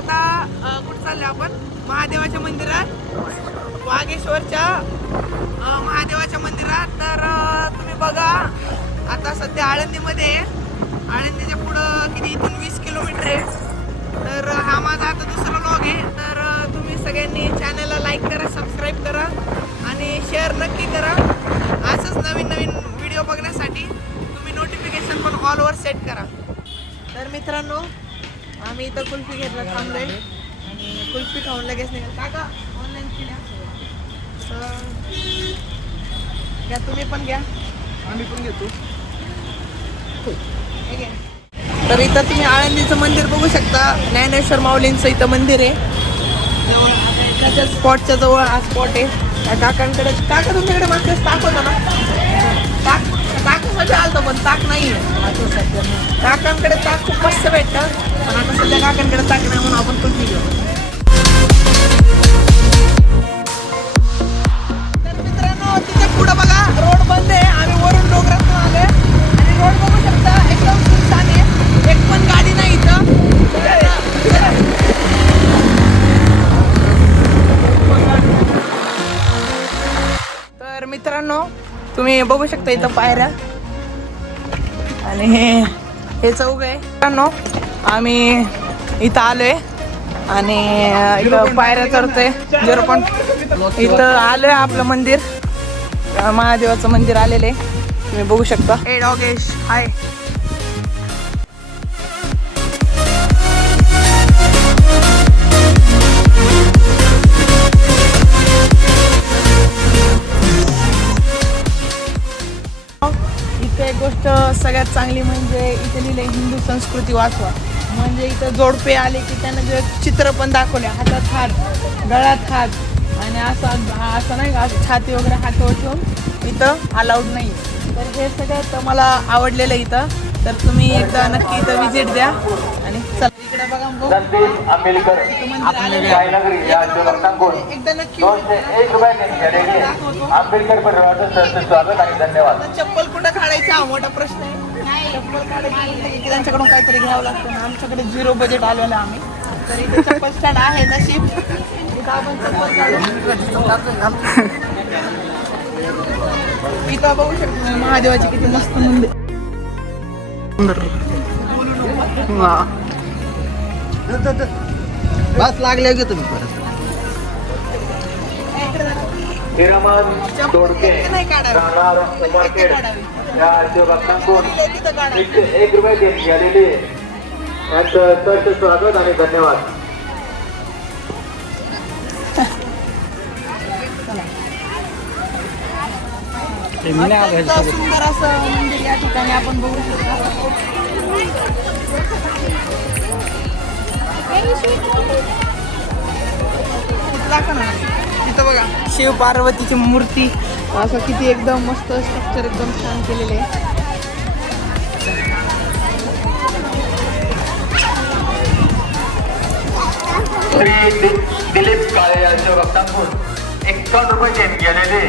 आता कुठं चाललो आपण? महादेवाच्या मंदिरात, वागेश्वरच्या महादेवाच्या मंदिरात. तर तुम्ही बघा, आता सध्या आळंदीमध्ये आहे. आळंदीच्या पुढं किती, इथून 20 किलोमीटर आहे. तर हा माझा आता दुसरा व्लॉग आहे. तर तुम्ही सगळ्यांनी चॅनलला लाईक करा, सबस्क्राईब करा आणि शेअर नक्की करा. असंच नवीन नवीन व्हिडिओ बघण्यासाठी तुम्ही नोटिफिकेशन पण ऑलवर सेट करा. तर मित्रांनो, आम्ही इथं कुल्फी घेतला थांबलोय आणि कुल्फी खाऊन लगेच निघाल. काका ऑनलाईन केल्या घ्या, तुम्ही पण घ्या, आम्ही पण घेतो. हे घ्या. तर इथं तुम्ही आळंदीचं मंदिर बघू शकता. ज्ञानेश्वर माऊलींचं इथं मंदिर आहे. त्याच्या स्पॉटच्या जवळ हा स्पॉट आहे. त्या काकांकडे, काका तुमच्याकडे मागच्या ताक होता ना? ताकमध्ये आलतो पण ताक नाही आहे. काकांकडे ताक खूप मस्त भेटतं, पण आता सध्या काकांकडे ताक नाही म्हणून आपण कुल्फी घेऊ. तर मित्रांनो, तिथे पुढं बघा रोड बंद आहे. आम्ही वरून डोंगरातून आलोय आणि रोड बघू शकता एकदम सुनसान आहे. एक पण गाडी नाही इथं. तर मित्रांनो, तुम्ही बघू शकता इथं पायऱ्या आणि हे चौक आहे. मित्रांनो, आम्ही इथं आलोय आणि इथं पायऱ्या चढतोय. 0 इथं आलोय आपलं मंदिर, महादेवाचं मंदिर आलेलं आहे. तुम्ही बघू शकता. ए डॉगेश हाय. इथे एक गोष्ट सगळ्यात चांगली म्हणजे इथे लिहिले हिंदू संस्कृती वाचवा. म्हणजे इथं जोडपे आले की त्यांना जे चित्र पण दाखवले, हातात हात, गळ्यात हात आणि असं नाही का, छाती वगैरे हातावर ठेवून इथं अलाउड नाही. तर हे सगळ्यात मला आवडलेलं इथं. तर तुम्ही एकदा नक्की इथं व्हिजिट द्या. आणि चला इकडे बघा, एकदा नक्की चप्पल कुठं काढायची हा मोठा प्रश्न आहे. चप्पल काढायची त्यांच्याकडून काहीतरी घ्यावं लागतं ना. आमच्याकडे 0 बजेट आलेलं आम्ही. तर इथे चप्पल स्टँड आहे नशीब. इथं आपण चप्पल काढून इथं बघू शकतो महादेवाची किती मस्त मंदिर. बस लागले की तुम्ही परत. नाही काढावी, ₹1 देण्यात आलेली आहे. यांचं स्वागत आणि धन्यवाद. सुंदर असं मंदिर या ठिकाणी आपण बघू शकतो. तिथं बघा शिव पार्वतीची मूर्ती, असं किती एकदम मस्त स्ट्रक्चर एकदम छान केलेले आहे. श्री दिलीप काळे यांच्या वक्तांतून ₹51 देण्यात गेलेले.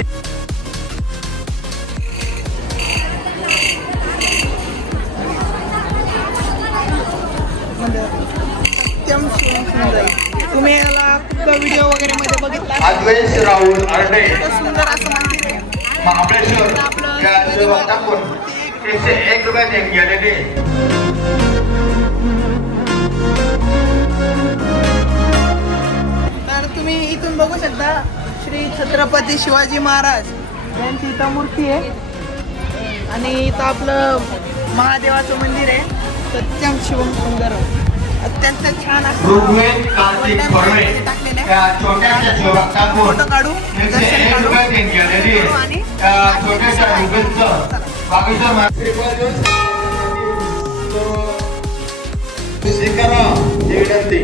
तुम्ही याला व्हिडिओ वगैरे मध्ये बघितला. अद्वैत राहुल आर्डे सुंदर असं मंदिर आहे. महाबळेश्वर यांच्या वक्तांतून ₹101 देण्यात गेलेले. तर तुम्ही इथून बघू शकता श्री छत्रपती शिवाजी महाराज यांची इथं मूर्ती आहे. आणि इथं आपलं महादेवाचं मंदिर आहे. सत्यम शिवम सुंदर, अत्यंत छान ऋग्वेद कार्तिक फर्मे या छोट्याशा शिवभक्तांतून फोटो काढू, दर्शन काढू देण्यात गेलेली. आणि त्या छोट्याशा ऋग्वेदचं बागेश्वर स्वीकारा ही विनंती.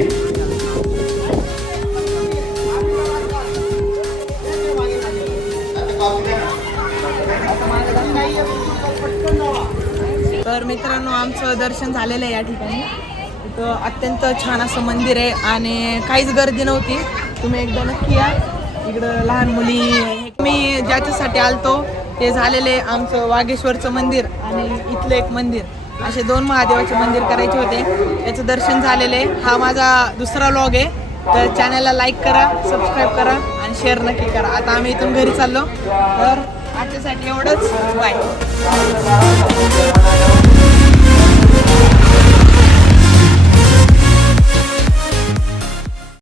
तर मित्रांनो, आमचं दर्शन झालेलं आहे या ठिकाणी. इथं अत्यंत छान असं मंदिर आहे आणि काहीच गर्दी नव्हती. तुम्ही एकदा नक्की या. इकडं लहान मुली, मी ज्याच्यासाठी आलतो ते झालेले आमचं वागेश्वरचं मंदिर आणि इथलं एक मंदिर. असे 2 महादेवाचे मंदिर करायचे होते, त्याचं दर्शन झालेले. हा माझा दुसरा व्लॉग आहे, तर चॅनलला लाईक करा, सबस्क्राईब करा आणि शेअर नक्की करा. आता आम्ही इथून घरी चाललो, तर आजच्यासाठी एवढंच. बाय.